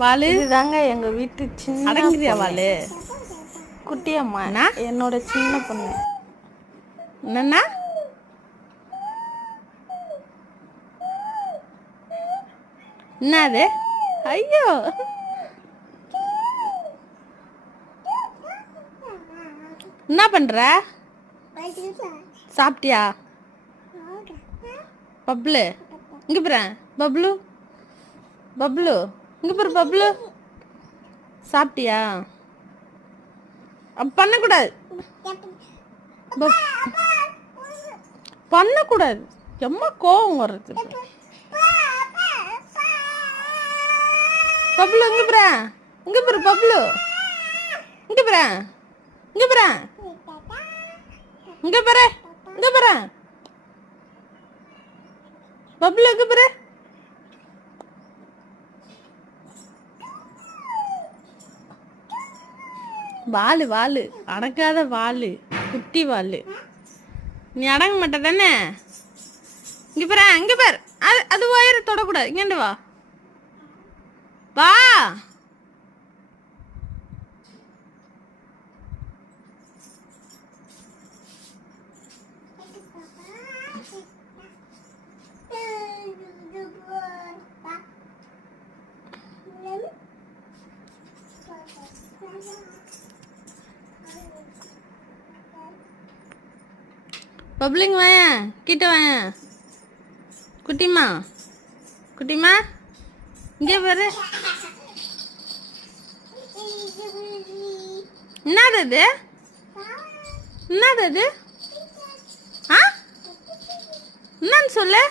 வாலு இதுதாங்க எங்க வீட்டு சின்ன அடங்குறியா வாலு? குட்டியம்மா என்னோட சின்ன பொண்ணு. என்னண்ணா என்னது? ஐயோ என்ன பண்ற? சாப்பிட்டியா பப்ளு? இங்க பாரு பப்ளு, பப்ளு இங்க பாரு பப்ளு. சாப்பிட்டியா? பண்ணக்கூடாது, பண்ணக்கூடாது. எம்மா கோவம் வர்றது. பப்ளு இங்க பாரு, இங்க பாரு பப்ளு, இங்க பாரு, இங்க பாரு, இங்க பாரு, இங்க பாரு பப்ளு, இங்க பாரு. வாலு வாலு அடங்காத வாலு, குட்டி வாலு. நீ அடங்க மாட்ட தானே? இங்க பாரு, இங்க பாரு. அது அது ஒயரை தொடக்கூடாது. இங்கேண்டு வா வா. பப்ளிங் வாயன், கிட்ட வாயன். குட்டிமா, குட்டிமா இங்கே பாரு. என்னது அது? என்னது அது? ஆ என்னன்னு சொல்லு.